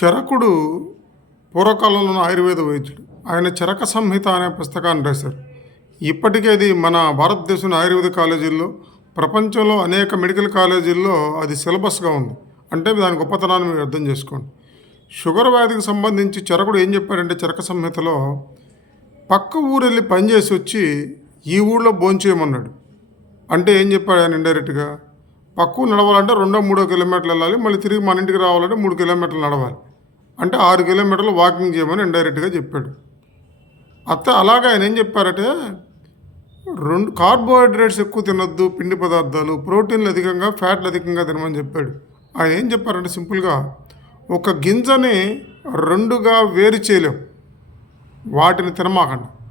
చరకుడు పూర్వకాలంలో ఉన్న ఆయుర్వేద వైద్యుడు. ఆయన చరక సంహిత అనే పుస్తకాన్ని రాశారు. ఇప్పటికీ అది మన భారతదేశంలో ఆయుర్వేద కాలేజీల్లో ప్రపంచంలో అనేక మెడికల్ కాలేజీల్లో అది సిలబస్గా ఉంది. అంటే దాని గొప్పతనాన్ని మీరు అర్థం చేసుకోండి. షుగర్ వ్యాధికి సంబంధించి చరకుడు ఏం చెప్పాడంటే చరక సంహితలో పక్క ఊరు వెళ్ళి పనిచేసి వచ్చి ఈ ఊళ్ళో భోంచేయమన్నాడు అంటే ఏం చెప్పాడు ఆయన ఇండైరెక్ట్గా? పక్కు నడవాలంటే రెండో మూడో కిలోమీటర్లు వెళ్ళాలి మళ్ళీ తిరిగి మన ఇంటికి రావాలంటే మూడు కిలోమీటర్లు నడవాలి. అంటే ఆరు కిలోమీటర్లు వాకింగ్ చేయమని ఇండైరెక్ట్గా చెప్పాడు. అత్త అలాగా ఆయన ఏం చెప్పారంటే రెండు కార్బోహైడ్రేట్స్ ఎక్కువ తినొద్దు పిండి పదార్థాలు ప్రోటీన్లు అధికంగా ఫ్యాట్లు అధికంగా తినమని చెప్పాడు. ఆయన ఏం చెప్పారంటే సింపుల్గా ఒక గింజని రెండుగా వేరు చేయలేం వాటిని తినమాకండి.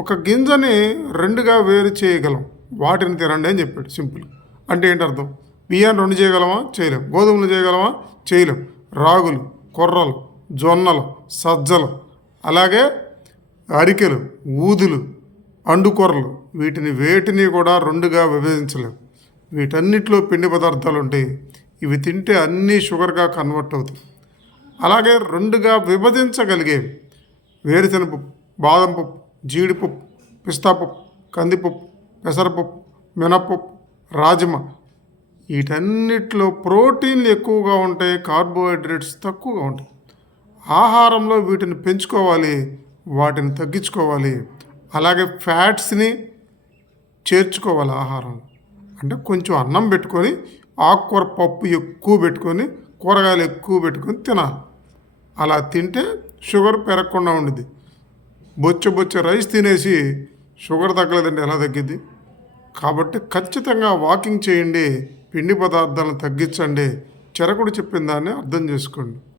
ఒక గింజని రెండుగా వేరు చేయగలం వాటిని తినండి అని చెప్పాడు సింపుల్. అంటే ఏంటి అర్థం? బియ్యాన్ని రెండు చేయగలమా? చేయలేం. గోధుమలు చేయగలమా? చేయలేం. రాగులు కొర్రలు జొన్నలు సజ్జలు అలాగే అరికెలు ఊదులు అండుకొర్రలు. వీటిని వేటిని కూడా రెండుగా విభజించలేము వీటన్నిటిలో పిండి పదార్థాలు ఉంటాయి ఇవి తింటే అన్నీ షుగర్గా కన్వర్ట్ అవుతాయి. అలాగే రెండుగా విభజించగలిగేవి వేరుశనగపప్పు బాదం పప్పు జీడిపప్పు పిస్తాపప్పు కందిపప్పు పెసరపప్పు మినపప్పు రాజమ వీటన్నిటిలో ప్రోటీన్లు ఎక్కువగా ఉంటాయి కార్బోహైడ్రేట్స్ తక్కువగా ఉంటాయి. ఆహారంలో వీటిని పెంచుకోవాలి వాటిని తగ్గించుకోవాలి. అలాగే ఫ్యాట్స్ని చేర్చుకోవాలి ఆహారం అంటే కొంచెం అన్నం పెట్టుకొని ఆకుకూర పప్పు ఎక్కువ పెట్టుకొని కూరగాయలు ఎక్కువ పెట్టుకొని తినాలి. అలా తింటే షుగర్ పెరగకుండా ఉండిద్ది. బొచ్చ బొచ్చ రైస్ తినేసి షుగర్ తగ్గలేదండి ఎలా తగ్గిద్ది? కాబట్టి ఖచ్చితంగా వాకింగ్ చేయండి. పిండి పదార్థాలను తగ్గించండి. చెరకుడు చెప్పిన దాన్ని అర్థం చేసుకోండి.